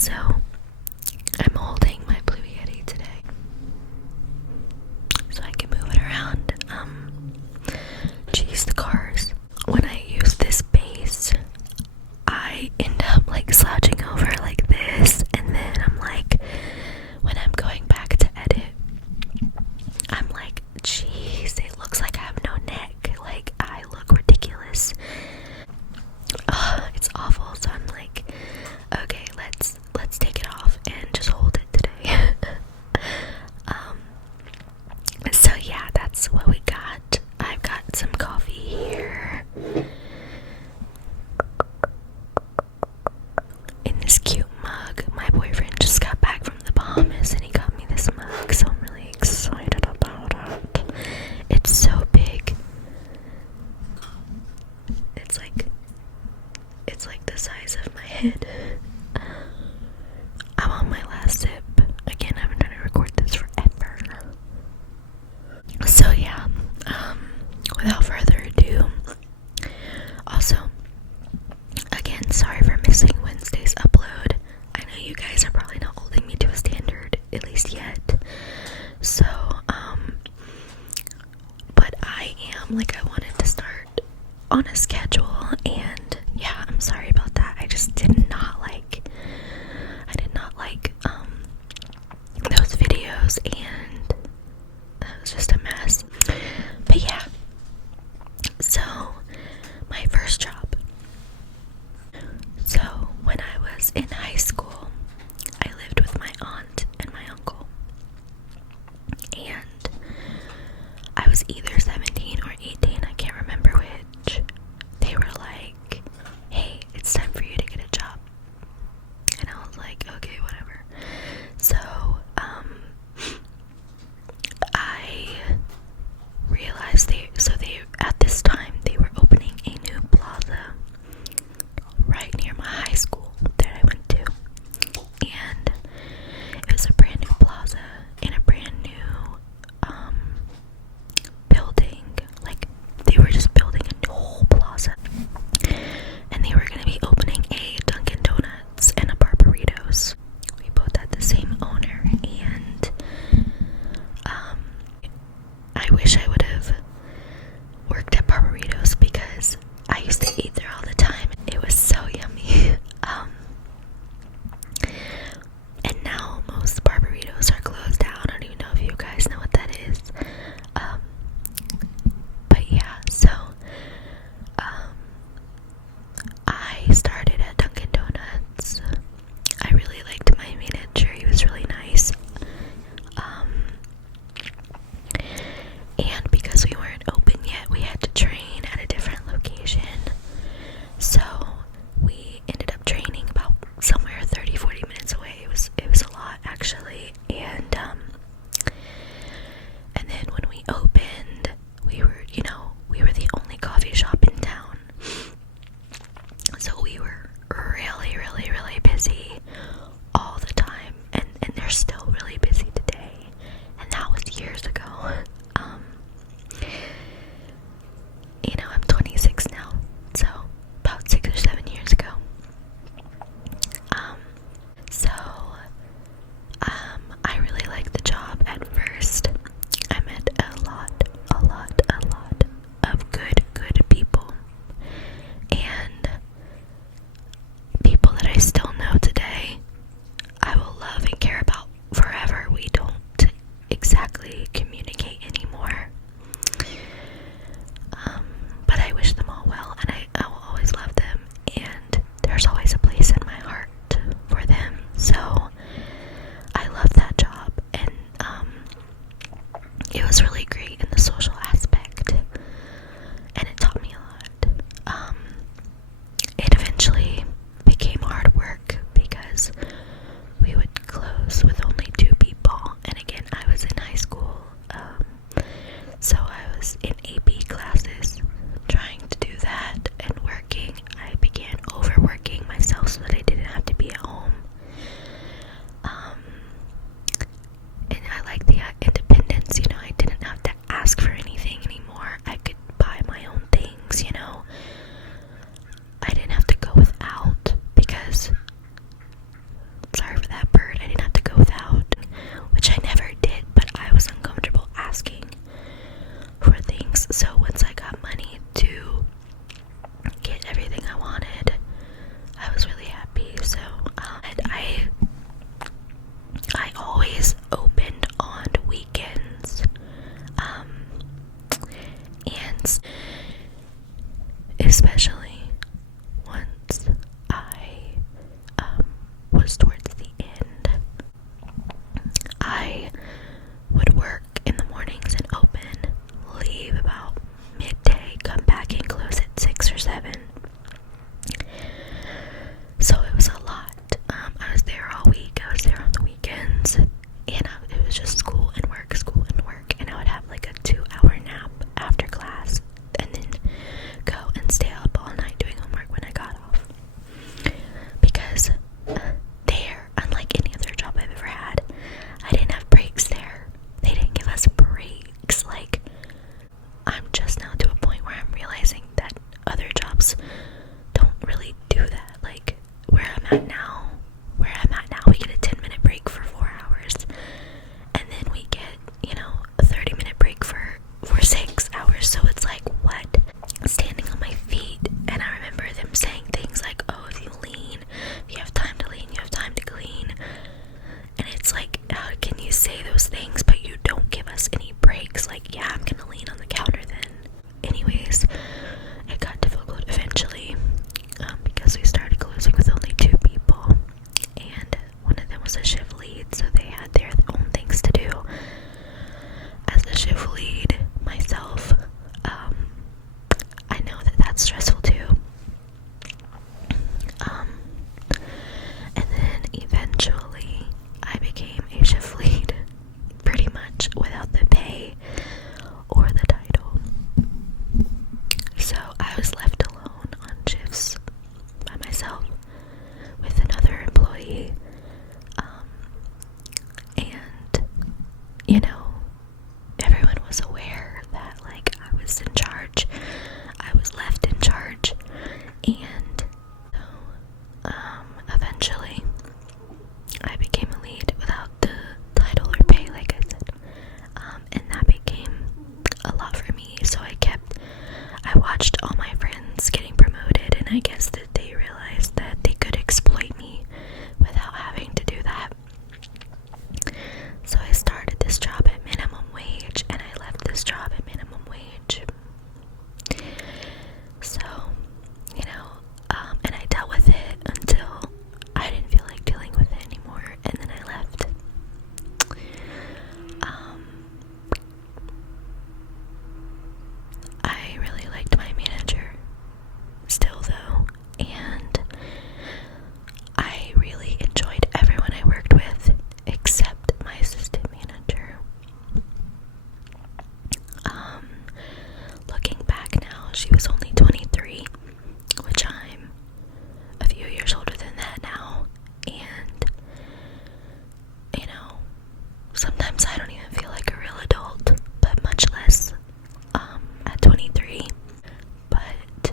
Also, I'm holding my Blue Yeti today so I can move it around. Geez, the cars. When I use this base, I end up like slouching over like this, and then I'm like, when I'm going back to edit, I'm like, geez, it looks like I have no neck. Like, I look ridiculous. It's awful. So I'm like, okay, let's take it off and just hold it today. So yeah, that's what we got. I've got some coffee here in this cute mug. My boyfriend just got back from the Bahamas and he got me this mug, so I'm really excited about it. It's so big. It's like the size of my head. I'm on my last sip. Again, I've been trying to record this forever. So yeah, without further ado, also, again, sorry for missing Wednesday's upload. I know you guys are probably not holding me to a standard, at least yet. So, but I am, like, I wanted to start on a schedule, and yeah, I'm sorry about that. I just did not like those videos, and that was just a mess. But yeah, so my first job. So when I was in high school, I lived with my aunt and my uncle, and I was either 17 or 18 employee. And, you know, everyone was aware that, like, I was in charge. I was left in charge. And so, eventually, I became a lead without the title or pay, like I said. And that became a lot for me. So I watched all my friends getting promoted, and I guess that they realized that they could exploit me without having to do that. So I started this job at minimum wage, and I left this job at minimum wage. So, you know, and I dealt with it until I didn't feel like dealing with it anymore, and then I left. I really liked my manager still though, and I really enjoyed everyone I worked with except my assistant manager. Looking back now, she was only 23, which I'm a few years older than that now, and you know, sometimes I don't even feel like a real adult, but much less at 23. But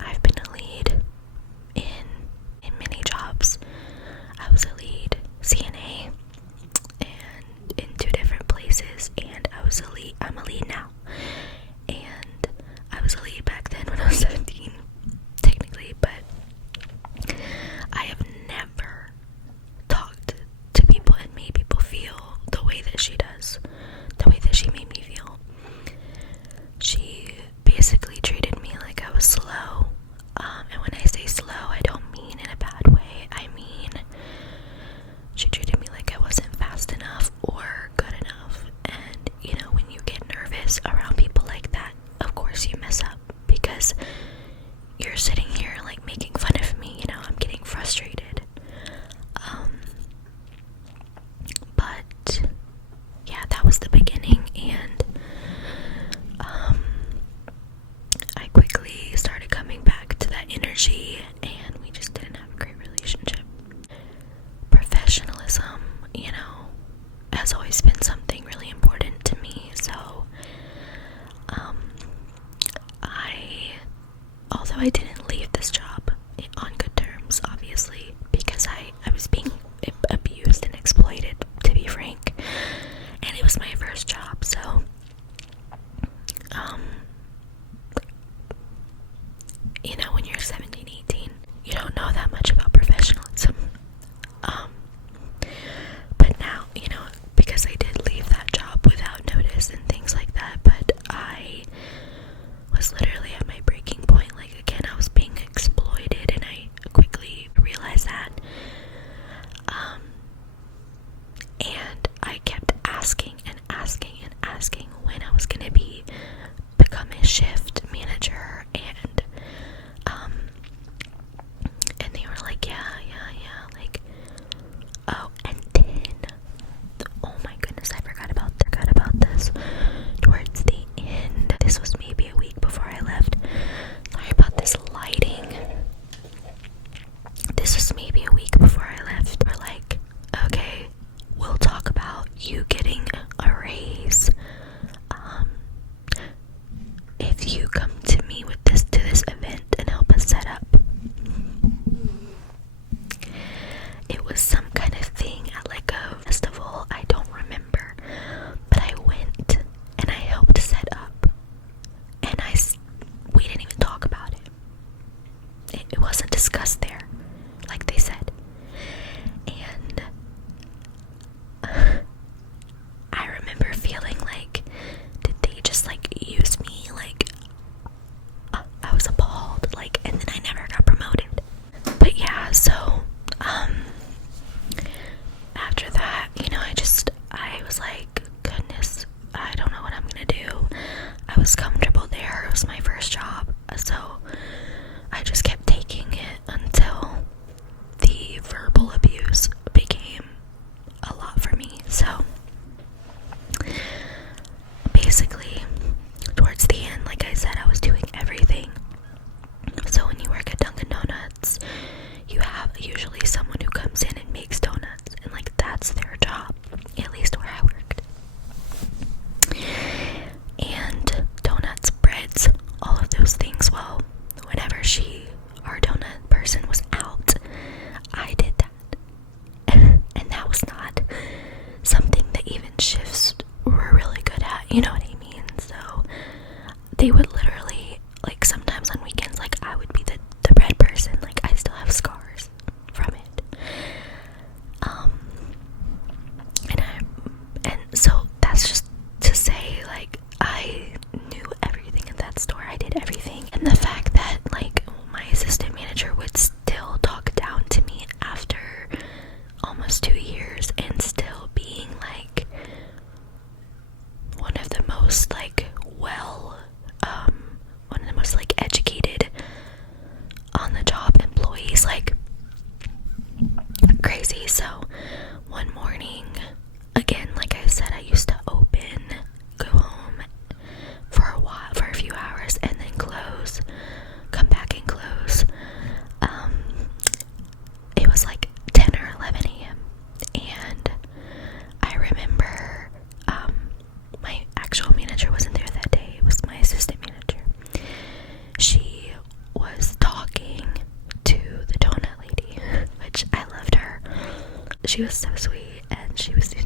I've been a lead in many jobs. I was a lead CNA and in 2 different places, and I'm a lead now. And I was a lead back then when I was 17, technically, but I have never talked to people and made people feel the way that she does, the way that she made me feel. She basically treated me like I was slow, and when I say slow, I don't mean in a bad way. I mean, she treated me like I wasn't fast enough or good enough. And you know, when you get nervous around people like that, of course you mess up, because you're sitting here like making fun of me, you know, I'm getting frustrated. But yeah, that was the beginning, and I quickly started coming back to that energy, and we just didn't have a great relationship. Professionalism, you know, has always been something really important to me. So although I didn't leave this job on good terms, obviously, because I was being abused and exploited, to be frank, and it was my first job, so you know, when you're 17, 18, you don't know that much about professionalism. But now, you know, because I did leave that job without notice and things like that, but I was literally at my breaking point. Like, again, I was being exploited, and I quickly realized that. And I kept asking and asking and asking when I was gonna be she was so sweet, and she was an